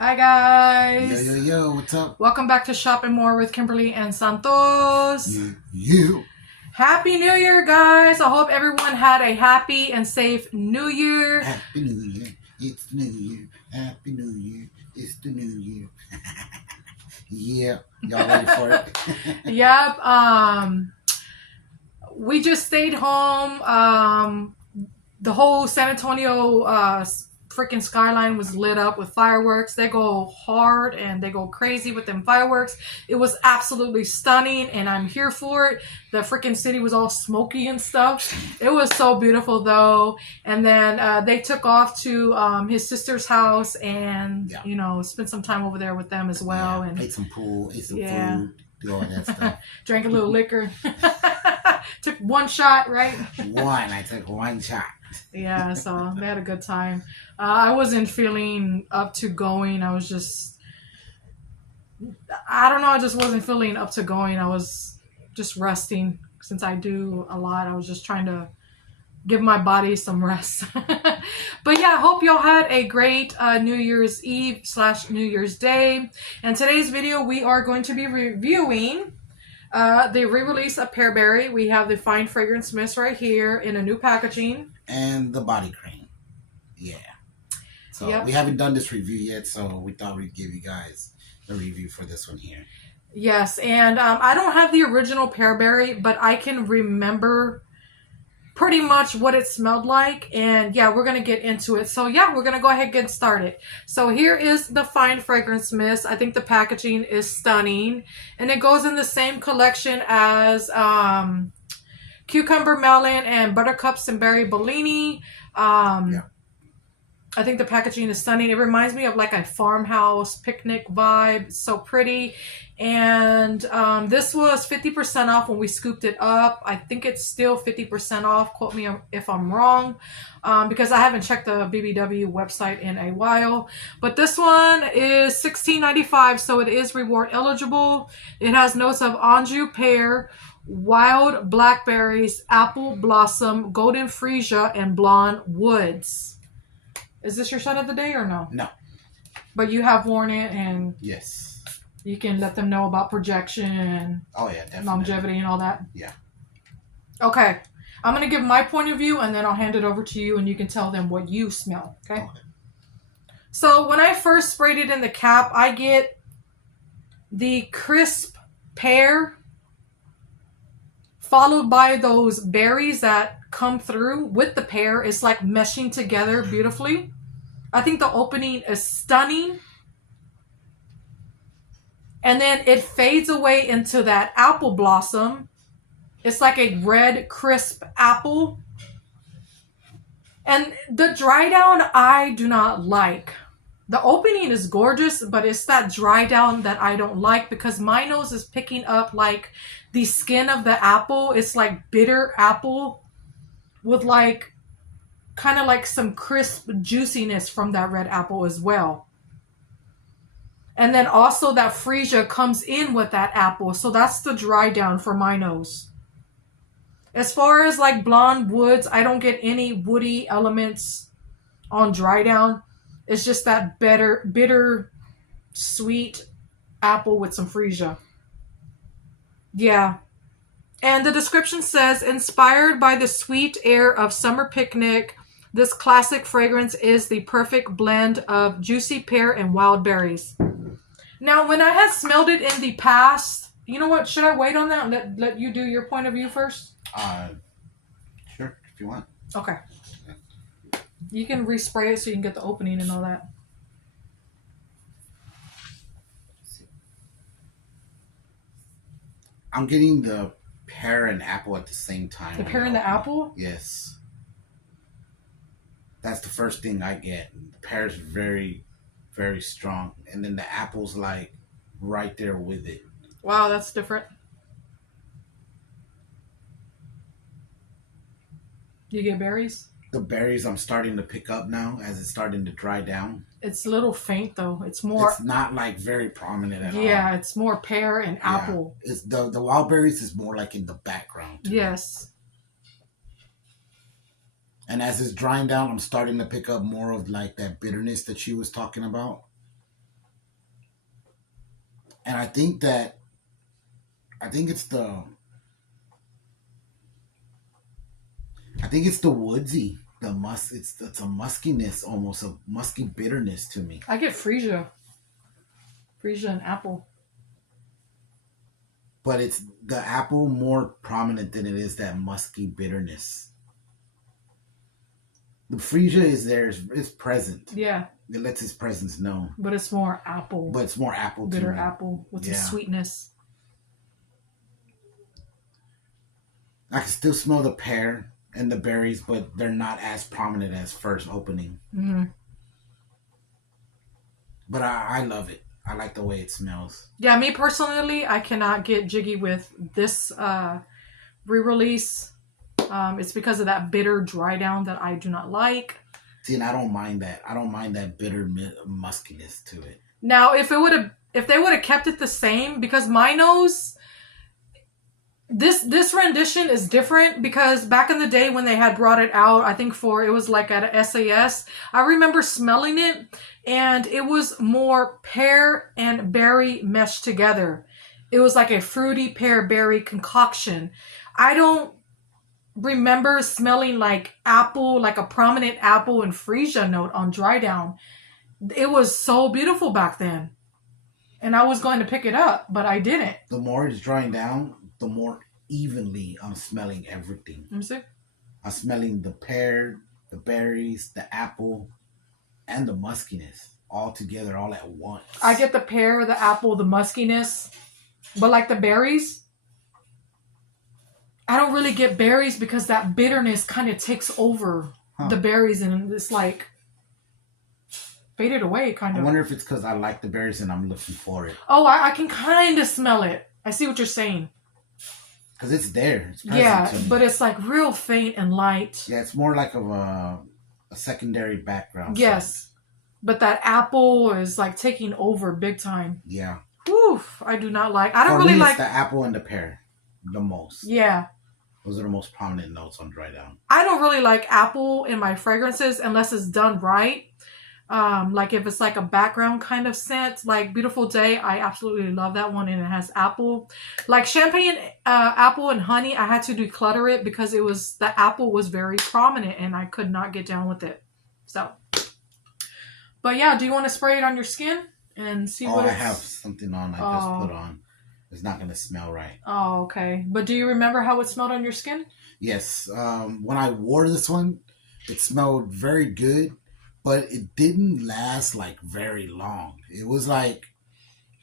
Hi guys! Yo, what's up? Welcome back to Shopping More with Kimberly and Santos. You. Happy New Year, guys! I hope everyone had a happy and safe New Year. Happy New Year. It's the New Year. Happy New Year. It's the New Year. Yeah. Y'all ready for it? Yep. We just stayed home. The whole San Antonio freaking skyline was lit up with fireworks. They go hard and they go crazy with them fireworks. It was absolutely stunning and I'm here for it. The freaking city was all smoky and stuff. It was so beautiful though. And then they took off to his sister's house and you know, spent some time over there with them as well. Yeah, and ate some pool, ate some food, do all that stuff. Drank a little liquor. Took one shot, right? I took one shot. Yeah, so they had a good time. I wasn't feeling up to going. I was just, I don't know, I just wasn't feeling up to going. I was just resting since I do a lot. I was just trying to give my body some rest. But yeah, I hope y'all had a great New Year's Eve / New Year's Day. And today's video, we are going to be reviewing the re-release of Pearberry. We have the Fine Fragrance Mist right here in a new packaging. And the body cream. Yeah. So we haven't done this review yet, so we thought we'd give you guys a review for this one here. Yes, and I don't have the original Pearberry, but I can remember pretty much what it smelled like. And yeah, we're going to get into it. So yeah, we're going to go ahead and get started. So here is the Fine Fragrance Mist. I think the packaging is stunning. And it goes in the same collection as Cucumber Melon and Buttercup Cimberry Bellini. I think the packaging is stunning. It reminds me of like a farmhouse picnic vibe. It's so pretty. And this was 50% off when we scooped it up. I think it's still 50% off. Quote me if I'm wrong, because I haven't checked the BBW website in a while. But this one is $16.95, so it is reward eligible. It has notes of Anjou pear, wild blackberries, apple blossom, golden freesia, and blonde woods. Is this your scent of the day or no? No. But you have worn it and yes, you can let them know about projection and longevity and all that? Yeah. Okay. I'm going to give my point of view and then I'll hand it over to you and you can tell them what you smell. Okay? So when I first sprayed it in the cap, I get the crisp pear followed by those berries that come through with the pear. It's like meshing together beautifully. I think the opening is stunning. And then it fades away into that apple blossom. It's like a red, crisp apple. And the dry down, I do not like. The opening is gorgeous, but it's that dry down that I don't like because my nose is picking up like the skin of the apple. It's like bitter apple with like kind of like some crisp juiciness from that red apple as well. And then also that freesia comes in with that apple. So that's the dry down for my nose. As far as like blonde woods, I don't get any woody elements on dry down. It's just that bitter, sweet apple with some freesia. Yeah. And the description says, inspired by the sweet air of summer picnic, this classic fragrance is the perfect blend of juicy pear and wild berries. Now, when I had smelled it in the past, you know what? Should I wait on that and let you do your point of view first? Sure, if you want. Okay. You can respray it so you can get the opening and all that. I'm getting the pear and apple at the same time. The pear and the apple? Yes. That's the first thing I get. The pear is very, very strong. And then the apple's like right there with it. Wow, that's different. You get berries? The berries I'm starting to pick up now as it's starting to dry down. It's a little faint though. It's more. It's not like very prominent at all. Yeah, it's more pear and apple. It's the wild berries is more like in the background. Yes. And as it's drying down, I'm starting to pick up more of like that bitterness that she was talking about. And I think it's the woodsy, the musk. It's a muskiness, almost a musky bitterness to me. I get freesia and apple. But it's the apple more prominent than it is that musky bitterness. The freesia is there, it's present. Yeah. It lets its presence known. But it's more apple. But it's more apple to bitter me. apple with some sweetness. I can still smell the pear and the berries, but they're not as prominent as first opening. Mm-hmm. But I love it. I like the way it smells. Yeah, me personally, I cannot get jiggy with this re-release. It's because of that bitter dry down that I do not like. See, and I don't mind that. I don't mind that bitter muskiness to it. Now, if they would have kept it the same, because my nose, this rendition is different, because back in the day when they had brought it out, I think it was like at a SAS, I remember smelling it, and it was more pear and berry meshed together. It was like a fruity pear berry concoction. I don't remember smelling like apple, like a prominent apple and freesia note on dry down. It was so beautiful back then, and I was going to pick it up, but I didn't. The more it's drying down, the more evenly I'm smelling everything. Let me see. I'm smelling the pear, the berries, the apple, and the muskiness all together, all at once. I get the pear, the apple, the muskiness, but like the berries, I don't really get berries because that bitterness kind of takes over the berries, and it's like faded away, kind of. I wonder if it's because I like the berries and I'm looking for it. Oh, I can kind of smell it. I see what you're saying. Because it's there. It's present, but it's like real faint and light. Yeah, it's more like of a secondary background. Yes. Scent. But that apple is like taking over big time. Yeah. Whew, I do not like. I don't really like the apple and the pear the most. Yeah. Those are the most prominent notes on dry down. I don't really like apple in my fragrances unless it's done right. Like if it's like a background kind of scent, like Beautiful Day, I absolutely love that one, and it has apple. Like Champagne, apple and honey, I had to declutter it because the apple was very prominent and I could not get down with it. So, but yeah, do you want to spray it on your skin and see what? I have something on. I just put on. It's not going to smell right. Oh, okay. But do you remember how it smelled on your skin? Yes. When I wore this one, it smelled very good. But it didn't last like very long. It was like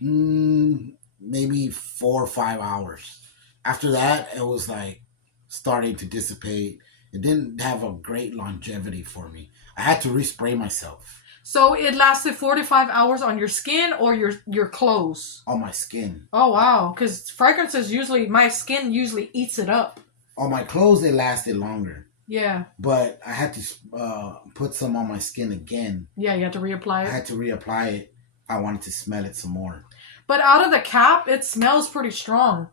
maybe 4 or 5 hours. After that, it was like starting to dissipate. It didn't have a great longevity for me. I had to respray myself. So it lasted 45 hours on your skin or your clothes? On my skin. Oh, wow. Because fragrances my skin usually eats it up. On my clothes, it lasted longer. Yeah. But I had to put some on my skin again. Yeah, you had to reapply it. I had to reapply it. I wanted to smell it some more. But out of the cap, it smells pretty strong.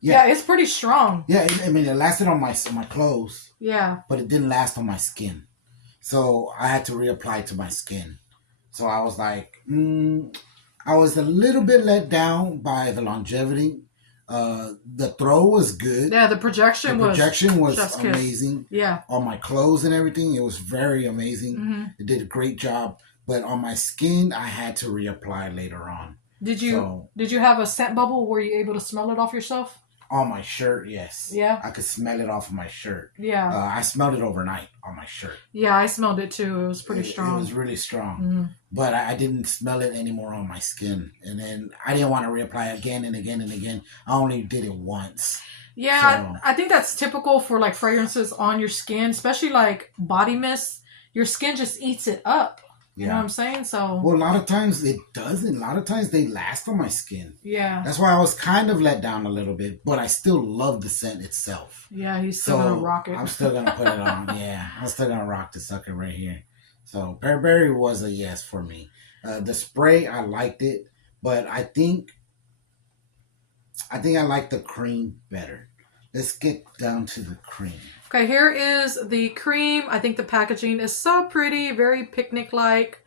Yeah, it's pretty strong. Yeah, it lasted on my clothes. Yeah. But it didn't last on my skin. So I had to reapply to my skin. So I was like, I was a little bit let down by the longevity. The throw was good. Yeah, the projection was amazing. Yeah. On my clothes and everything, it was very amazing. Mm-hmm. It did a great job. But on my skin, I had to reapply later on. Did you have a scent bubble? Were you able to smell it off yourself? On my shirt, yes. Yeah. I could smell it off of my shirt. Yeah. I smelled it overnight on my shirt. Yeah, I smelled it too. It was pretty strong. It was really strong. Mm-hmm. But I didn't smell it anymore on my skin. And then I didn't want to reapply again and again and again. I only did it once. Yeah, so. I think that's typical for like fragrances on your skin, especially like body mist. Your skin just eats it up. You know what I'm saying? So well, a lot of times it doesn't. A lot of times they last on my skin. Yeah. That's why I was kind of let down a little bit, but I still love the scent itself. Yeah, he's still gonna rock it. I'm still gonna put it on. Yeah, I'm still gonna rock the sucker right here. So Pearberry was a yes for me. The spray, I liked it, but I think I like the cream better. Let's get down to the cream. Okay, here is the cream. I think the packaging is so pretty, very picnic-like.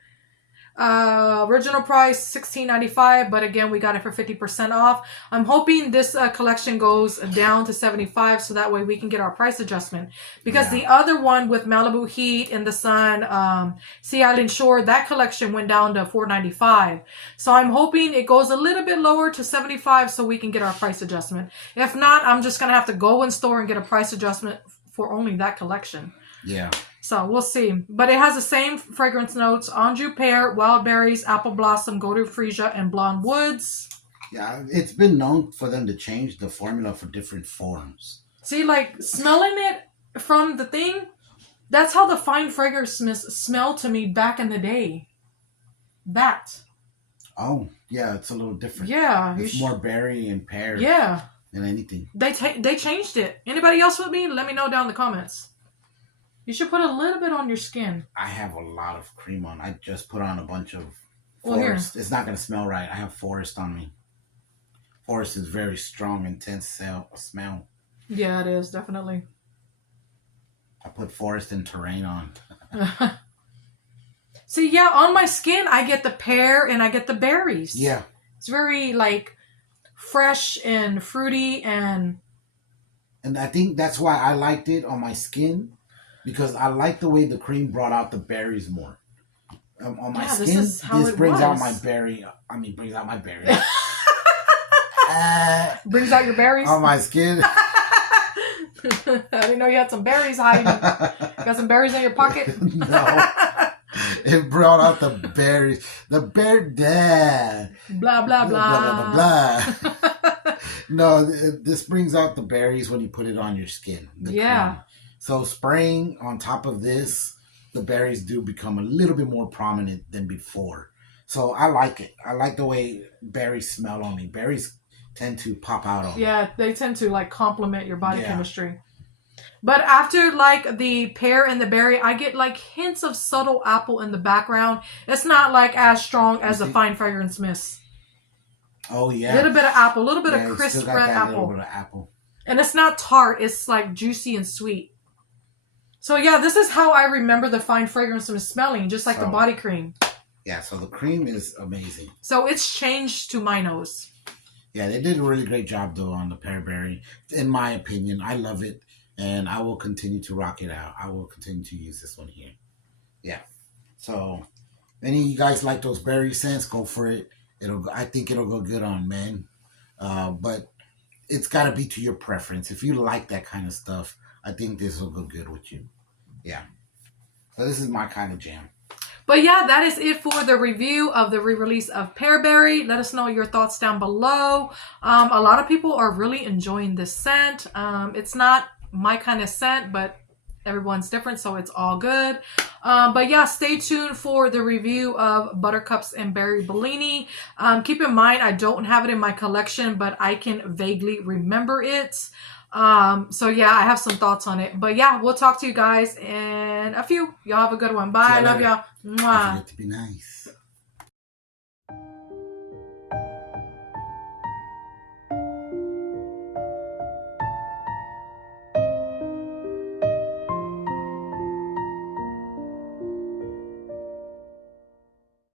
Original price $16.95, but again, we got it for 50% off. I'm hoping this collection goes down to $75, so that way we can get our price adjustment. Because the other one with Malibu Heat, In the Sun, Sea Island Shore, that collection went down to $4.95. So I'm hoping it goes a little bit lower to $75 so we can get our price adjustment. If not, I'm just going to have to go in store and get a price adjustment for only that collection. Yeah. So we'll see. But it has the same fragrance notes: Anjou Pear, Wild Berries, Apple Blossom, Golden Freesia, and Blonde Woods. Yeah, it's been known for them to change the formula for different forms. See, like, smelling it from the thing, that's how the fine fragrance smelled to me back in the day. That. Oh, yeah, it's a little different. Yeah. It's more berry and pear. Yeah. Than anything. They changed it. Anybody else with me? Let me know down in the comments. You should put a little bit on your skin. I have a lot of cream on. I just put on a bunch of Well, Forest. It's not going to smell right. I have Forest on me. Forest is very strong, intense smell. Yeah, it is, definitely. I put Forest and Terrain on. See, yeah, on my skin, I get the pear and I get the berries. Yeah. It's very, like, fresh and fruity and... And I think that's why I liked it on my skin. Because I like the way the cream brought out the berries more. On my skin, this brings out my berry. Brings out my berry. Brings out your berries? On my skin. I didn't know you had some berries hiding. Got some berries in your pocket? No. It brought out the berries. The bear dad. Blah, blah, blah. Blah, blah, blah. No, this brings out the berries when you put it on your skin. Yeah. Cream. So spraying on top of this, the berries do become a little bit more prominent than before. So I like it. I like the way berries smell on me. Berries tend to pop out on me. Yeah, they tend to, like, complement your body chemistry. But after, like, the pear and the berry, I get, like, hints of subtle apple in the background. It's not, like, as strong as the fine fragrance mist. Oh, yeah. A little bit of apple. A little bit of crisp red apple. Little bit of apple. And it's not tart. It's, like, juicy and sweet. So, yeah, this is how I remember the fine fragrance mist smelling, just like the body cream. Yeah, so the cream is amazing. So it's changed to my nose. Yeah, they did a really great job, though, on the Pearberry. In my opinion, I love it. And I will continue to rock it out. I will continue to use this one here. Yeah. So, any of you guys like those berry scents, go for it. I think it'll go good on men. But it's got to be to your preference. If you like that kind of stuff, I think this will go good with you. Yeah. So this is my kind of jam. But yeah, that is it for the review of the re-release of Pearberry. Let us know your thoughts down below. A lot of people are really enjoying this scent. It's not my kind of scent, but everyone's different, so it's all good. But yeah, stay tuned for the review of Buttercups and Berry Bellini. Keep in mind, I don't have it in my collection, but I can vaguely remember it. So yeah, I have some thoughts on it. But yeah, we'll talk to you guys in a few. Y'all have a good one. Bye. Love y'all. Mwah. Don't forget to be nice.